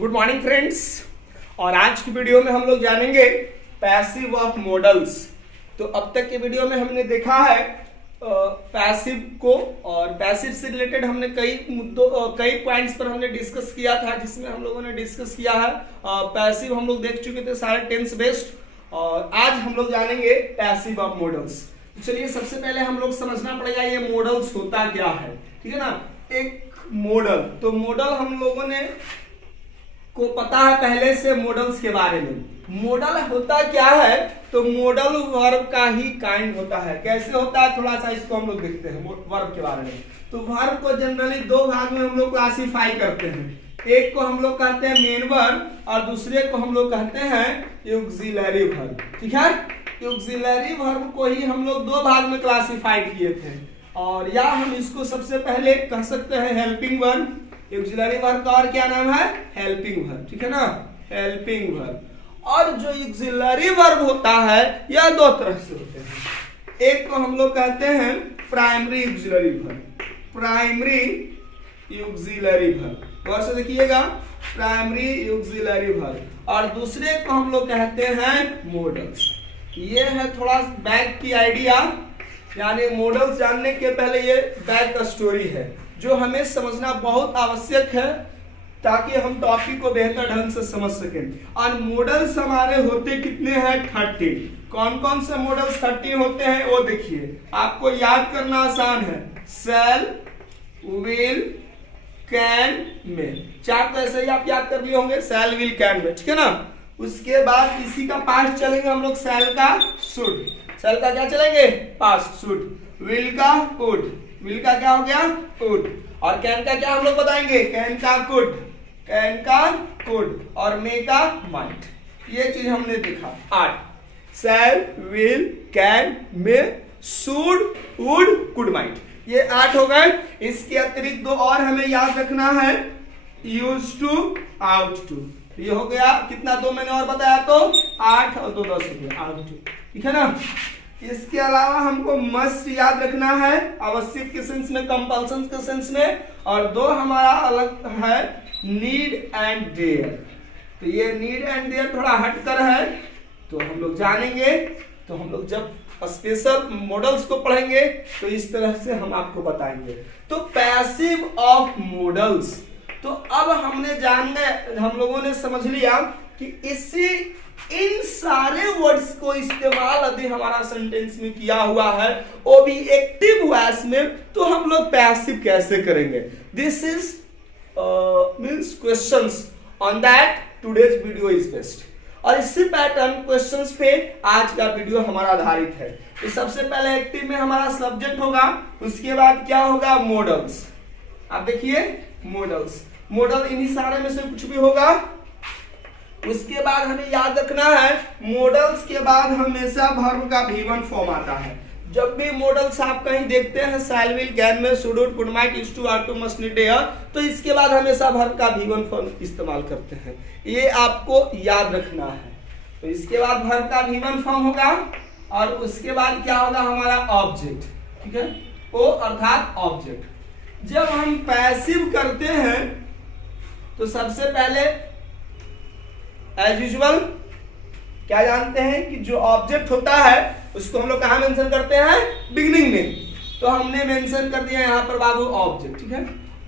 Good morning friends. और आज की वीडियो में हम लोग जानेंगे पैसिव ऑफ मॉडल्स। तो अब तक के वीडियो में हमने देखा है पैसिव को, और पैसिव से रिलेटेड हमने कई पॉइंट्स पर हमने डिस्कस किया था, जिसमें हम लोगों ने डिस्कस किया है पैसिव हम लोग देख चुके थे सारे टेंस बेस्ड, और आज हम लोग जानेंगे पैसिव ऑफ मॉडल्स। तो चलिए सबसे पहले हम लोग समझना पड़ेगा ये मॉडल्स होता क्या है, ठीक है ना। एक मॉडल, तो मॉडल हम लोगों ने को पता है पहले से मॉडल्स के बारे में। मॉडल होता क्या है, तो मॉडल वर्ब का ही काइंड होता है। कैसे होता है थोड़ा सा इसको हम लोग देखते हैं वर्ब के बारे में। तो वर्ब को जनरली दो भाग में हम लोग क्लासीफाई करते हैं। एक को हम लोग कहते हैं मेन वर्ब और दूसरे को हम लोग कहते हैं ऑक्सिलरी वर्ब, ठीक है। ऑक्सिलरी वर्ब को ही हम लोग दो भाग में क्लासीफाई किए थे, और या हम इसको सबसे पहले कह सकते हैं हेल्पिंग वर्ब। ऑक्सिलरी वर्ब का और क्या नाम है, हेल्पिंग वर्ब, ठीक है ना, हेल्पिंग वर्ब। और जो ऑक्सिलरी वर्ब होता है यह दो तरह से होते हैं। एक को हम लोग कहते हैं primary auxiliary verb, primary auxiliary verb, गौर से देखिएगा, प्राइमरी ऑक्सिलरी वर्ब। और दूसरे को हम लोग कहते हैं मॉडल्स। ये है थोड़ा बैक की आइडिया, यानी मॉडल्स जानने के पहले ये बैक का स्टोरी है जो हमें समझना बहुत आवश्यक है, ताकि हम टॉपिक को बेहतर ढंग से समझ सकें। और मॉडल्स हमारे होते कितने हैं, 30। कौन कौन से मॉडल्स 30 होते हैं वो देखिए, आपको याद करना आसान है। सेल, विल, कैन, में, चार तो ऐसे ही आप याद कर लिए होंगे, सेल, विल, कैन, में, ठीक है ना। उसके बाद इसी का पास्ट चलेंगे हम लोग, सेल का शुड, सेल का क्या चलेंगे, पास्ट शुड। विल का कुड, विल का क्या हो गया, कुड। और कैन का क्या हम लोग बताएंगे, कैन का कुड, कैन का कुड। और मे का माइट। ये चीज हमने देखा 8, shall, will, can, may, should, would, could, might, ये 8 हो गए। इसके अतिरिक्त दो और हमें याद रखना है, यूज टू, आउट टू। ये हो गया कितना, दो मैंने और बताया तो 8 और 2 10 हो गया, आउट टू, ठीक है ना। इसके अलावा हमको मस्ट याद रखना है, आवश्यक के सेंस में, कंपल्सन के सेंस में। और दो हमारा अलग है, नीड एंड डेयर। तो ये नीड एंड डेयर थोड़ा हटकर है, तो हम लोग जानेंगे। तो हम लोग जब स्पेशल मॉडल्स को पढ़ेंगे तो इस तरह से हम आपको बताएंगे। तो पैसिव ऑफ मॉडल्स, तो अब हम लोगों ने समझ लिया कि इन सारे वर्ड्स को इस्तेमाल यदि हमारा सेंटेंस में किया हुआ है, वो भी एक्टिव वॉइस में, तो हम लोग पैसिव कैसे करेंगे। This is means questions on that today's video is best. और इसी पैटर्न क्वेश्चंस पे आज का वीडियो हमारा आधारित है। तो सबसे पहले एक्टिव में हमारा सब्जेक्ट होगा, उसके बाद क्या होगा, मॉडल्स। आप देखिए मॉडल्स, मॉडल इन्हीं सारे में से कुछ भी होगा। उसके बाद हमें याद रखना है, मॉडल्स के बाद हमेशा वर्ब का V1 फॉर्म आता है। जब भी मॉडल्स आप कहीं देखते हैं, shall, will, can, may, should, would, could, might, used to, ought to, must, need, dare, तो इसके बाद हमेशा वर्ब का V1 फॉर्म इस्तेमाल करते हैं, ये आपको याद रखना है। तो इसके बाद वर्ब का V1 फॉर्म होगा, और उसके बाद क्या होगा, हमारा ऑब्जेक्ट, ठीक है, ओ अर्थात ऑब्जेक्ट। जब हम पैसिव करते हैं तो सबसे पहले एज यूजुअल क्या जानते हैं कि जो ऑब्जेक्ट होता है उसको हम लोग कहाँ मेंशन करते हैं, बिगिनिंग में। तो हमने मेंशन कर दिया यहाँ पर बाबू ऑब्जेक्ट, ठीक है।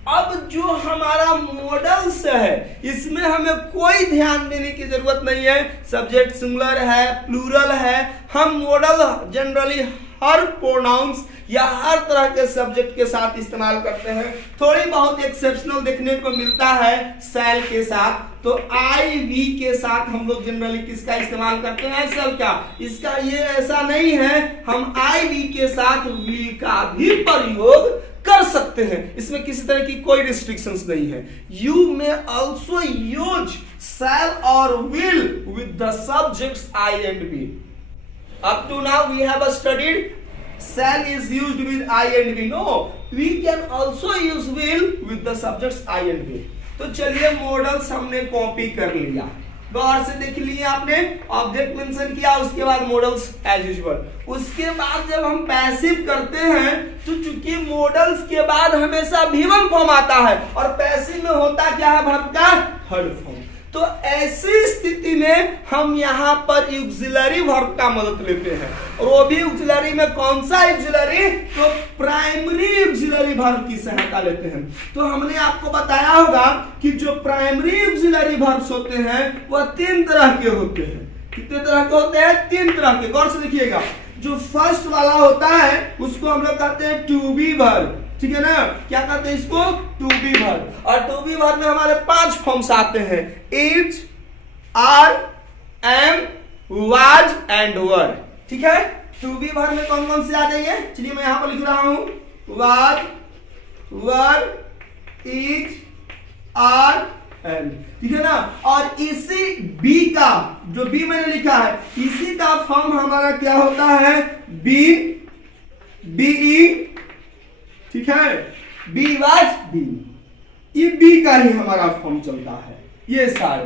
अब जो हमारा मॉडल्स है इसमें हमें कोई ध्यान देने की जरूरत नहीं है, सब्जेक्ट सिंगुलर है, प्लूरल है। हम मॉडल जनरली हर प्रोनाउंस या हर तरह के सब्जेक्ट के साथ इस्तेमाल करते हैं। थोड़ी बहुत एक्सेप्शनल देखने को मिलता है सेल के साथ, तो आई वी के साथ हम लोग जनरली किसका इस्तेमाल करते हैं, सेल का। इसका ये ऐसा नहीं है, हम आई वी के साथ वी का भी प्रयोग कर सकते हैं, इसमें किसी तरह की कोई रिस्ट्रिक्शंस नहीं है। You may also use shall और will with the subjects I and we. Up to now we have studied shall is used with I and we. No, we can also use will with the subjects I and we. तो चलिए models हमने copy कर लिया, गौर से देख लिए आपने, object mention किया, उसके बाद मॉडल्स एज यूजुअल। उसके बाद जब हम पैसिव करते हैं तो चूंकि मॉडल्स के बाद हमेशा V1 फॉर्म आता है, और पैसिव में होता क्या है, वर्ब का थर्ड फॉर्म। तो ऐसी स्थिति में हम यहाँ पर ऑक्सिलरी वर्ब का मदद लेते हैं, और वो भी ऑक्सिलरी में कौन सा ऑक्सिलरी, तो प्राइमरी ऑक्सिलरी वर्ब की सहायता लेते हैं। तो हमने आपको बताया होगा कि जो प्राइमरी ऑक्सिलरी वर्ब्स होते हैं वह 3 तरह के होते हैं। कितने तरह के होते हैं? 3 तरह के। गौर से देखिएगा, जो फर्स्ट वाला होता है उसको हम लोग कहते हैं टू बी वर्ब, ठीक है ना। क्या कहते हैं इसको? To be verb. और टू बी वर्ब में हमारे 5 फॉर्म्स आते हैं, is, are, am, was and were, ठीक है। टू बी वर्ब में कौन कौन से आ जाएंगे? चलिए मैं यहां पर लिख रहा हूं, was, were, is, are, am, ठीक है ना। और इसी बी का, जो बी मैंने लिखा है, इसी का फॉर्म हमारा क्या होता है? बी, बीई, ठीक है, बी वाज बी, ये बी का ही हमारा फॉर्म चलता है, ये सारे।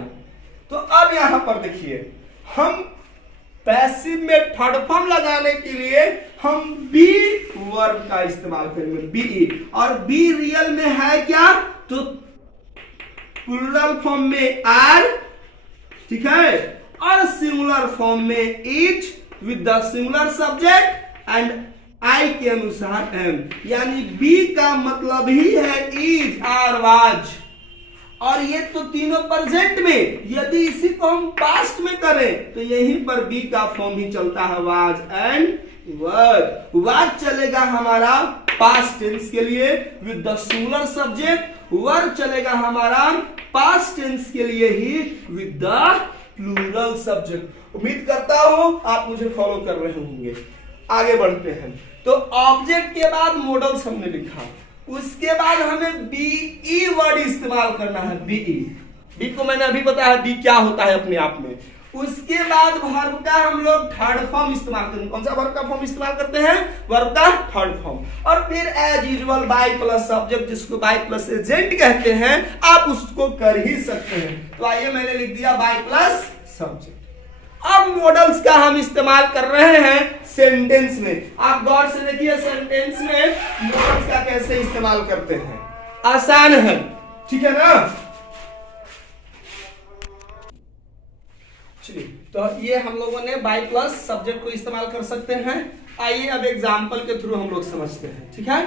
तो अब यहां पर देखिए, हम पैसिव में थर्ड फॉर्म लगाने के लिए हम बी वर्ब का इस्तेमाल करेंगे, बी। और बी रियल में है क्या? तो प्लूरल फॉर्म में आर, ठीक है, और सिंगुलर फॉर्म में is with the singular subject and I के अनुसार एम, यानी बी का मतलब ही है इज, आर, वाज। और ये तो तीनों प्रेजेंट में, यदि इसी को हम पास्ट में करें तो यहीं पर बी का फॉर्म ही चलता है, वाज एंड वर। वाज चलेगा हमारा पास्ट टेंस के लिए विद द सिंगुलर सब्जेक्ट, वर चलेगा हमारा पास्ट टेंस के लिए ही विद द प्लूरल सब्जेक्ट। उम्मीद करता हूं आप मुझे फॉलो कर रहे होंगे। आगे बढ़ते हैं। तो ऑब्जेक्ट के बाद मॉडल्स हमने लिखा, उसके बाद हमें बीई वर्ड इस्तेमाल करना है, बीई। बी को मैंने अभी बताया बी क्या होता है अपने आप में। उसके बाद वर्ब का हम लोग थर्ड फॉर्म इस्तेमाल करते हैं। कौन सा वर्ब का फॉर्म इस्तेमाल करते हैं? वर्ब का थर्ड फॉर्म। और फिर as usual by plus subject, जिसको बाय प्लस एजेंट कहते हैं, आप उसको कर ही सकते हैं। तो आइए मैंने लिख दिया बाय प्लस सब्जेक्ट। अब मॉडल्स का हम इस्तेमाल कर रहे हैं सेंटेंस में। आप गौर से देखिए, सेंटेंस में मॉडल्स का कैसे इस्तेमाल करते हैं, आसान है, ठीक है ना। चलिए, तो ये हम लोगों ने बाय प्लस सब्जेक्ट को इस्तेमाल कर सकते हैं। आइए अब एग्जांपल के थ्रू हम लोग समझते हैं, ठीक है।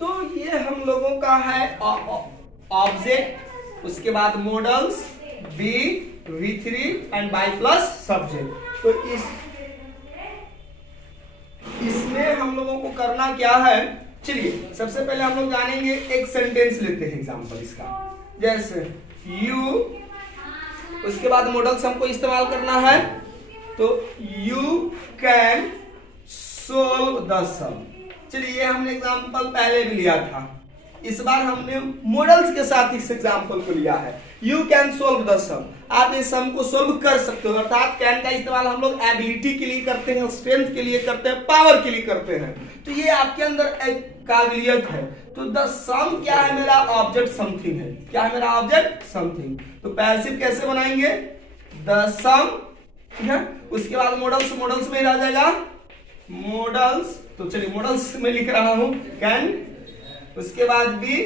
तो ये हम लोगों का है ऑब्जेक्ट, उसके बाद modals be, V3 and by plus subject. तो इसमें हम लोगों को करना क्या है? चलिए सबसे पहले हम लोग जानेंगे, एक सेंटेंस लेते हैं एग्जांपल इसका, जैसे यू, उसके बाद मॉडल्स हमको इस्तेमाल करना है। तो यू कैन सोल्व द सम। चलिए, ये हमने एग्जांपल पहले भी लिया था, इस बार हमने मॉडल्स के साथ इस एग्जांपल को लिया है। यू कैन सोल्व द सम, आप इस सम को सोल्व कर सकते हो। अर्थात कैन का इस्तेमाल हम लोग एबिलिटी के लिए करते हैं, स्ट्रेंथ के लिए करते हैं, पावर के लिए करते हैं। तो ये आपके अंदर एक काबिलियत है। तो द सम क्या है? मेरा ऑब्जेक्ट समथिंग है। क्या है मेरा ऑब्जेक्ट? समथिंग। तो पैसिव कैसे बनाएंगे? द सम, ठीक है। उसके बाद मॉडल्स, मॉडल्स में आ जाएगा मॉडल्स। तो चलिए मॉडल्स में लिख रहा हूं कैन, उसके बाद भी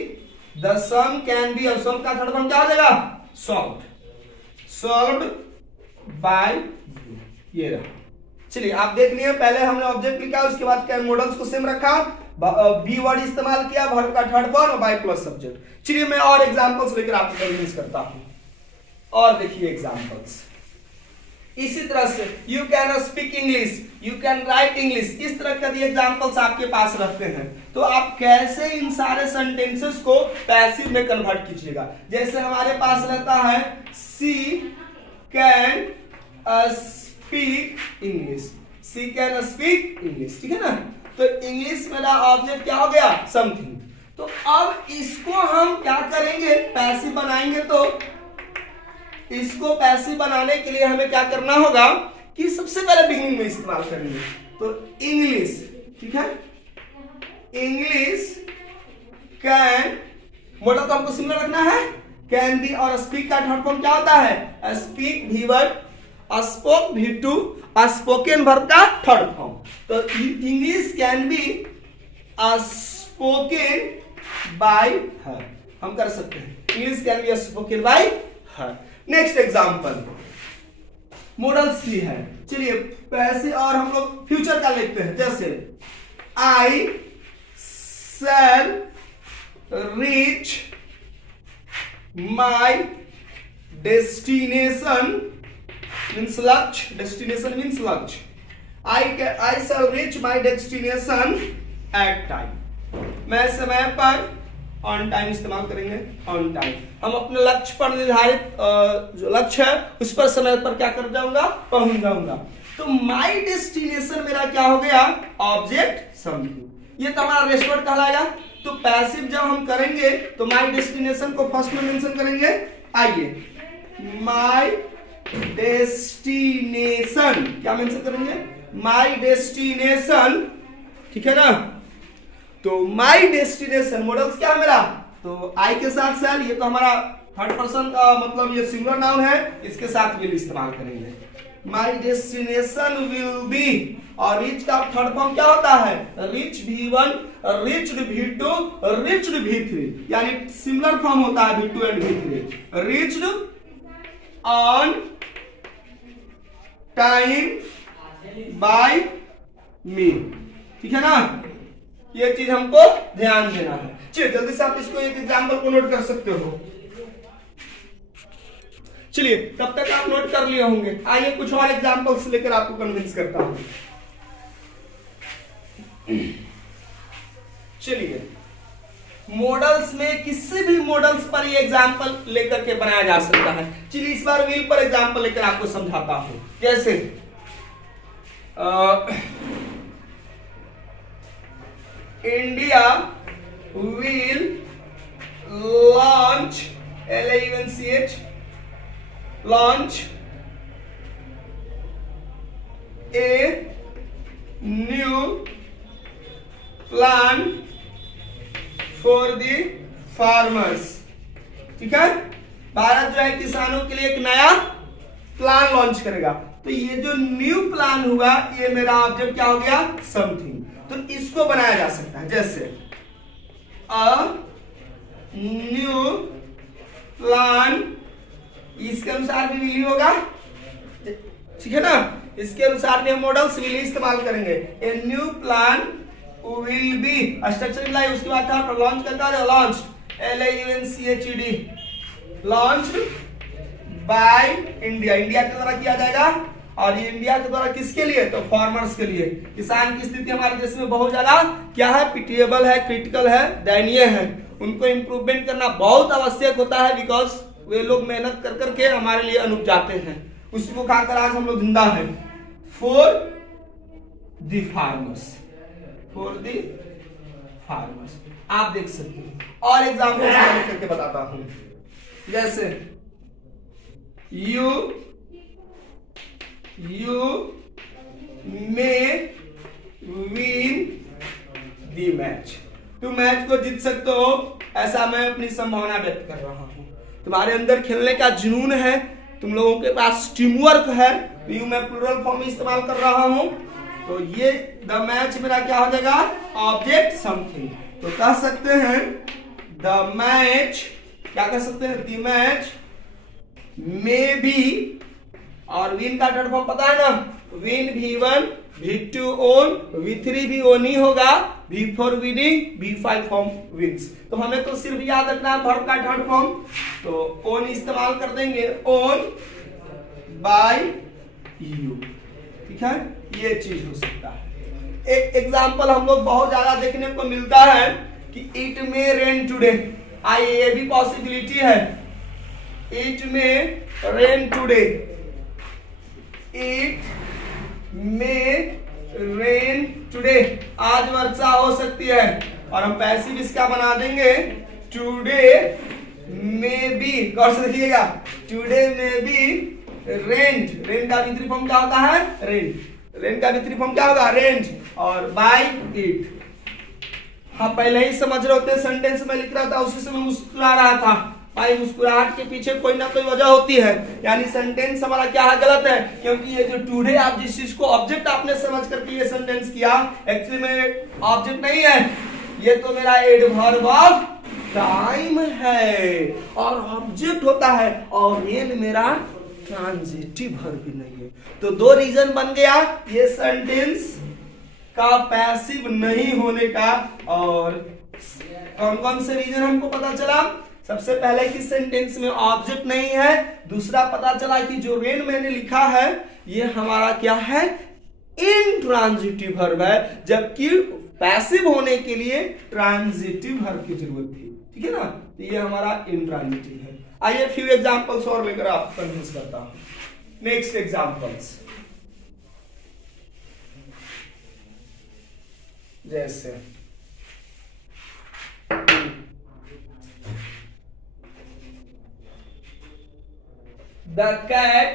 द सम कैन बी, और सम का थर्ड फॉर्म क्या हो जाएगा? सॉल्व्ड, सॉल्व्ड बाय यू, ये रहा। चलिए आप देख लिए, पहले हमने ऑब्जेक्ट लिखा, उसके बाद कैन मॉडल्स को सेम रखा, बी वर्ड इस्तेमाल किया, वर्ब का third form, by plus subject. चलिए मैं और एग्जांपल्स लेकर आपको कन्विंस करता हूं। और देखिए एग्जांपल्स इसी तरह से, you can speak English, you can write English, इस तरह के एग्जांपल्स आपके पास रहते हैं। तो आप कैसे इन सारे सेंटेंसेस को पैसिव में कन्वर्ट कीजिएगा। जैसे हमारे पास रहता है she can speak English, she can speak English, ठीक है ना। तो इंग्लिश मेरा ऑब्जेक्ट क्या हो गया? समथिंग। तो अब इसको हम क्या करेंगे? पैसिव बनाएंगे। तो इसको पैसिव बनाने के लिए हमें क्या करना होगा कि सबसे पहले बिगिनिंग में इस्तेमाल करेंगे। तो इंग्लिश, ठीक है, इंग्लिश कैन, मॉडल तो हमको सिमिलर रखना है, कैन बी, और स्पीक का थर्ड फॉर्म क्या होता है? स्पीक भी वर्ब, स्पोक भी टू, स्पोकन वर्ब का थर्ड फॉर्म। तो English can be spoken by हर, हम कर सकते हैं। English can be spoken by है। नेक्स्ट एग्जांपल मॉडल्स भी है। चलिए पैसे और हम लोग फ्यूचर का लिखते हैं। जैसे I shall reach my destination means लक्ष्य, डेस्टिनेशन मीन्स लक्ष्य। I shall reach my destination at time. मैं समय पर, ऑन टाइम इस्तेमाल करेंगे, ऑन टाइम। हम अपने लक्ष्य पर निर्धारित जो लक्ष्य है उस पर समय पर क्या कर जाऊंगा, पहुंच जाऊंगा। तो माई डेस्टिनेशन मेरा क्या हो गया, ऑब्जेक्ट समथिंग। ये तो हमारा रेस्टोरेंट कहलाएगा। तो पैसिव जब हम करेंगे तो माई डेस्टिनेशन को फर्स्ट में मेंशन करेंगे। आइए माई डेस्टिनेशन क्या मेंशन करेंगे, माई डेस्टिनेशन, ठीक है ना। तो माई डेस्टिनेशन मॉडल्स क्या है मेरा, तो आई के साथ शैल, ये तो हमारा थर्ड पर्सन का मतलब ये सिंगुलर नाउन है, इसके साथ विल इस्तेमाल करेंगे। माई डेस्टिनेशन विल बी, और रिच का थर्ड फॉर्म क्या होता है, rich V1, reached V2, reached V3, यानी सिमिलर फॉर्म होता है V2 and V3। Reached on time by me, ठीक है ना। ये चीज हमको ध्यान देना है। चलिए जल्दी से आप इसको एक एग्जांपल को नोट कर सकते हो। चलिए तब तक आप नोट कर लिए होंगे। आइए कुछ और एग्जांपल्स लेकर आपको कन्विंस करता हूं। चलिए मॉडल्स में किसी भी मॉडल्स पर ये एग्जांपल लेकर के बनाया जा सकता है। चलिए इस बार व्हील पर एग्जांपल लेकर आपको समझाता हूं। जैसे India will launch LAUNCH launch a new plan for the farmers, ठीक है। भारत जो है किसानों के लिए एक नया प्लान लॉन्च करेगा। तो ये जो न्यू प्लान हुआ ये मेरा ऑब्जेक्ट क्या हो गया, समथिंग। तो इसको बनाया जा सकता है जैसे अ न्यू प्लान, इसके अनुसार भी विल होगा, ठीक है ना। इसके अनुसार भी हम मॉडल्स विल इस्तेमाल करेंगे। A new plan will be, structure मिला है, उसके बाद था लॉन्च करता है, launch LAUNCHED, launched by India, India के द्वारा किया जाएगा। और ये इंडिया के द्वारा किसके लिए, तो फार्मर्स के लिए। किसान की स्थिति हमारे देश में बहुत ज्यादा क्या है, पिटिएबल है, क्रिटिकल है, दयनीय है। उनको इंप्रूवमेंट करना बहुत आवश्यक होता है, बिकॉज वे लोग मेहनत कर करके हमारे लिए अनुप जाते हैं। उसी को खाकर आज हम लोग जिंदा हैं। For the farmers, for the farmers, आप देख सकते हो। और एग्जाम्पल करके बताता हूं। जैसे you may win the match, तुम मैच को जीत सकते हो, ऐसा मैं अपनी संभावना व्यक्त कर रहा हूं। तुम्हारे अंदर खेलने का जुनून है, तुम लोगों के पास टीम वर्क है। यू मैं प्लूरल फॉर्म में इस्तेमाल कर रहा हूं। तो ये द मैच मेरा क्या हो जाएगा, ऑब्जेक्ट समथिंग। तो कह सकते हैं द मैच, क्या कह सकते हैं, द मैच मे बी, और विन का थर्ड फॉर्म पता है ना, win V1, V2 own, V3 भी ओन ही होगा, V4 winning, V5 form wins. तो हमें तो सिर्फ याद रखना है वर्ब का थर्ड फॉर्म, तो ओन इस्तेमाल कर देंगे, ओन बाय यू, ठीक है। ये चीज हो सकता है। एक एग्जांपल हम लोग बहुत ज्यादा देखने को मिलता है कि इट मे रेन टुडे। आइए ये भी पॉसिबिलिटी है, it may rain today, it may rain today, आज वर्षा हो सकती है। और हम पैसिव इसका बना देंगे टुडे मे बी, गौर से देखिएगा, today may be range, rain का वितरी फॉर्म क्या होता है, रेंज, रेन का वितरी फॉर्म क्या होगा, रेंज, और बाय इट। हाँ पहले ही समझ रहे होते, सेंटेंस में लिख रहा था उसी समय मुस्कुरा रहा था। भाई मुस्कुराहट के पीछे कोई ना कोई वजह होती है, यानी सेंटेंस हमारा क्या है, गलत है। क्योंकि ये जो टुडे, आप जिस चीज को ऑब्जेक्ट आपने समझ करके ये सेंटेंस किया, एक्चुअली में ऑब्जेक्ट नहीं है, ये तो मेरा एडवर्ब ऑफ टाइम है और ऑब्जेक्ट होता है और रेन मेरा ट्रांजिटिव वर्ब भी नहीं है। तो दो रीजन बन गया ये सेंटेंस का पैसिव नहीं होने का। और कौन कौन से रीजन हमको पता चला? सबसे पहले कि सेंटेंस में ऑब्जेक्ट नहीं है, दूसरा पता चला कि जो रेन मैंने लिखा है ये हमारा क्या है, इंट्रांजिटिव वर्ब है, जबकि पैसिव होने के लिए ट्रांजिटिव वर्ब की जरूरत थी। ठीक है ना, तो ये हमारा इंट्रांजिटिव है। आइए फ्यू एग्जांपल्स और लेकर आपको कन्विंस करता हूं। नेक्स्ट एग्जांपल्स जैसे The cat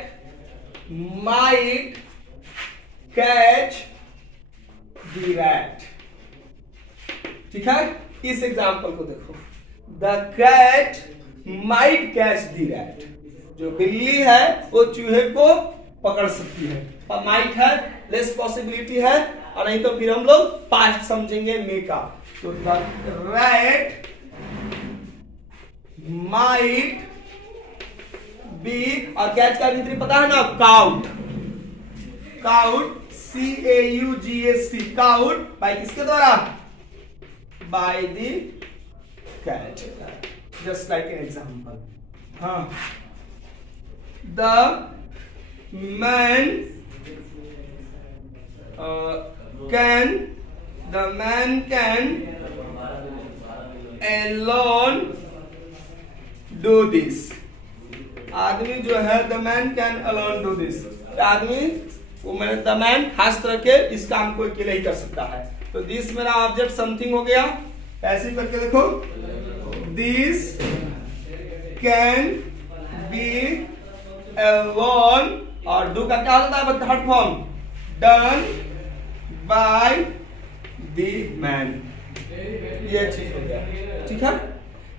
might catch the rat। ठीक है, इस एग्जाम्पल को देखो। The cat might catch the rat। जो बिल्ली है वो चूहे को पकड़ सकती है, और माइट है लेस पॉसिबिलिटी है, और नहीं तो फिर हम लोग पास्ट समझेंगे मे का। तो the rat might बी, और कैच का भीतरी पता है ना, caught. Caught CAUGST, caught by किसके द्वारा, by the cat. Just like an example. हाँ, the man can alone do this। आदमी जो है the man can alone do this, आदमी वो मैंने द मैन खास तरह के इस काम को अकेले ही कर सकता है। तो दिस मेरा ऑब्जेक्ट समथिंग हो गया। ऐसे करके देखो, दिस कैन बी अलोन, और डू का क्या होता है third form, done by the man. ये चीज हो गया। ठीक है,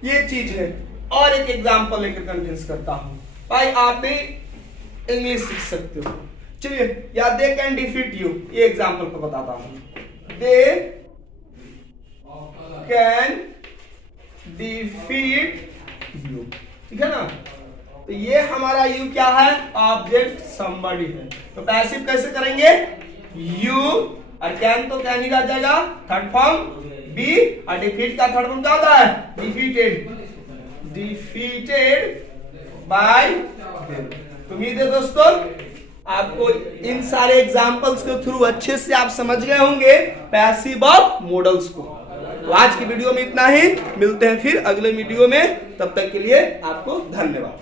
ये चीज है। और एक एग्जांपल लेकर कन्विंस करता हूं भाई, आप भी इंग्लिश सीख सकते हो। चलिए, या दे कैन डिफीट यू, ये एग्जांपल को बताता हूं। They can defeat you. ठीक है ना, तो ये हमारा यू क्या है, ऑब्जेक्ट समबडी है। तो पैसिव कैसे करेंगे, यू, और कैन तो कैन ही रह जाएगा थर्ड फॉर्म बी, और डिफीट का थर्ड फॉर्म क्या होता है, डिफीटेड। Defeated by. उम्मीद है दोस्तों आपको इन सारे एग्जाम्पल्स के थ्रू अच्छे से आप समझ गए होंगे पैसिव ऑफ मॉडल्स को। तो आज की वीडियो में इतना ही, मिलते हैं फिर अगले वीडियो में, तब तक के लिए आपको धन्यवाद।